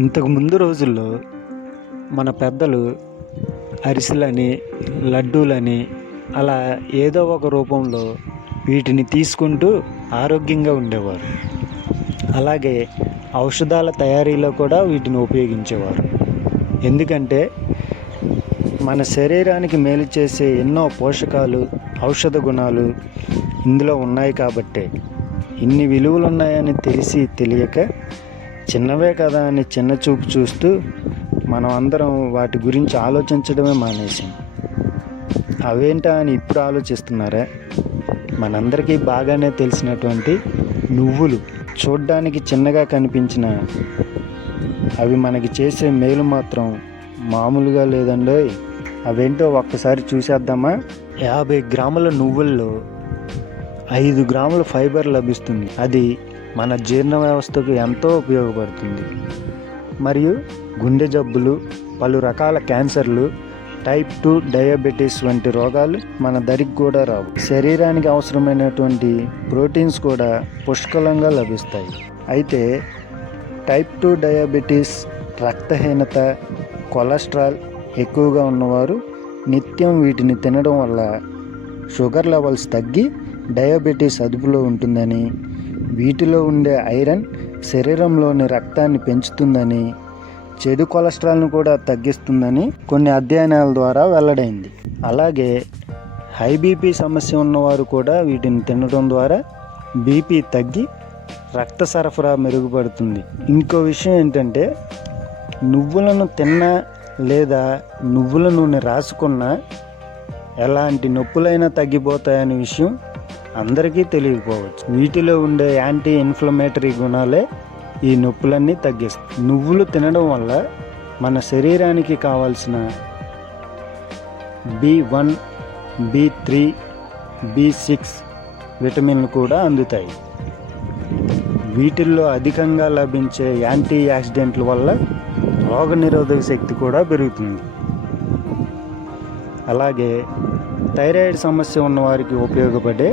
ఇంతకు ముందు రోజుల్లో మన పెద్దలు అరిసెలని, లడ్డూలని అలా ఏదో ఒక రూపంలో వీటిని తీసుకుంటూ ఆరోగ్యంగా ఉండేవారు. అలాగే ఔషధాల తయారీలో కూడా వీటిని ఉపయోగించేవారు. ఎందుకంటే మన శరీరానికి మేలు చేసే ఎన్నో పోషకాలు, ఔషధ గుణాలు ఇందులో ఉన్నాయి కాబట్టే. ఇన్ని విలువలు ఉన్నాయని తెలిసి తెలియక చిన్నవే కదా అని చిన్న చూపు చూస్తూ మనం అందరం వాటి గురించి ఆలోచించడమే మానేసాం. అవేంటా అని ఇప్పుడు ఆలోచిస్తున్నారా? మనందరికీ బాగానే తెలిసినటువంటి నువ్వులు చూడ్డానికి చిన్నగా కనిపించిన అవి మనకి చేసే మేలు మాత్రం మామూలుగా లేదండోయ్. అవేంటో ఒక్కసారి చూసేద్దామా? 50 గ్రాముల నువ్వుల్లో 5 గ్రాముల ఫైబర్ లభిస్తుంది. అది మన జీర్ణ వ్యవస్థకు ఎంతో ఉపయోగపడుతుంది. మరియు గుండె జబ్బులు, పలు రకాల క్యాన్సర్లు, టైప్ 2 డయాబెటీస్ వంటి రోగాలు మన దరికి కూడా రావు. శరీరానికి అవసరమైనటువంటి ప్రోటీన్స్ కూడా పుష్కలంగా లభిస్తాయి. అయితే టైప్ 2 డయాబెటీస్, రక్తహీనత, కొలెస్ట్రాల్ ఎక్కువగా ఉన్నవారు నిత్యం వీటిని తినడం వల్ల షుగర్ లెవెల్స్ తగ్గి డయాబెటీస్ అదుపులో ఉంటుందని, వీటిలో ఉండే ఐరన్ శరీరంలోని రక్తాన్ని పెంచుతుందని, చెడు కొలెస్ట్రాల్ను కూడా తగ్గిస్తుందని కొన్ని అధ్యయనాల ద్వారా వెల్లడైంది. అలాగే హై బీపీ సమస్య ఉన్నవారు కూడా వీటిని తినడం ద్వారా బీపీ తగ్గి రక్త సరఫరా మెరుగుపడుతుంది. ఇంకో విషయం ఏంటంటే, నువ్వులను తిన్నా లేదా నువ్వుల నూనె రాసుకున్నా ఎలాంటి నొప్పులైనా తగ్గిపోతాయనే విషయం అందరికీ తెలియకపోవచ్చు. వీటిలో ఉండే యాంటీ ఇన్ఫ్లమేటరీ గుణాలే ఈ నొప్పులన్నీ తగ్గిస్తాయి. నువ్వులు తినడం వల్ల మన శరీరానికి కావాల్సిన B1, B3, B6 విటమిన్లు కూడా అందుతాయి. వీటిల్లో అధికంగా లభించే యాంటీ ఆక్సిడెంట్ల వల్ల రోగనిరోధక శక్తి కూడా పెరుగుతుంది. అలాగే థైరాయిడ్ సమస్య ఉన్నవారికి ఉపయోగపడే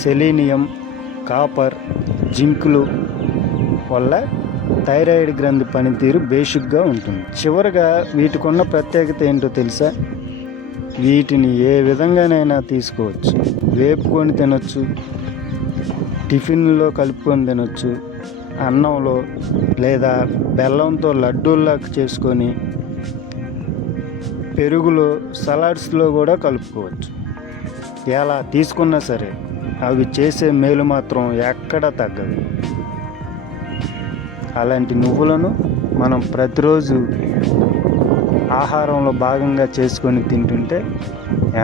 సెలీనియం, కాపర్, జింకులు వల్ల థైరాయిడ్ గ్రంథి పనితీరు బేసిక్గా ఉంటుంది. చివరగా వీటికి ఉన్న ప్రత్యేకత ఏంటో తెలుసా? వీటిని ఏ విధంగానైనా తీసుకోవచ్చు. వేపుకొని తినొచ్చు, టిఫిన్లో కలుపుకొని తినొచ్చు, అన్నంలో లేదా బెల్లంతో లడ్డూల్లా చేసుకొని పెరుగులో, సలాడ్స్లో కూడా కలుపుకోవచ్చు. ఎలా తీసుకున్నా సరే అవి చేసే మేలు మాత్రం ఎక్కడా తగ్గదు. అలాంటి నువ్వులను మనం ప్రతిరోజు ఆహారంలో భాగంగా చేసుకొని తింటుంటే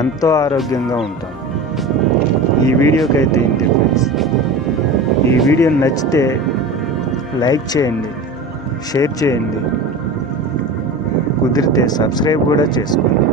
ఎంతో ఆరోగ్యంగా ఉంటాం. ఈ వీడియోకి అయితే ఇంతే ఫ్రెండ్స్. ఈ వీడియో నచ్చితే లైక్ చేయండి, షేర్ చేయండి, కుదిరితే సబ్స్క్రైబ్ కూడా చేసుకోండి.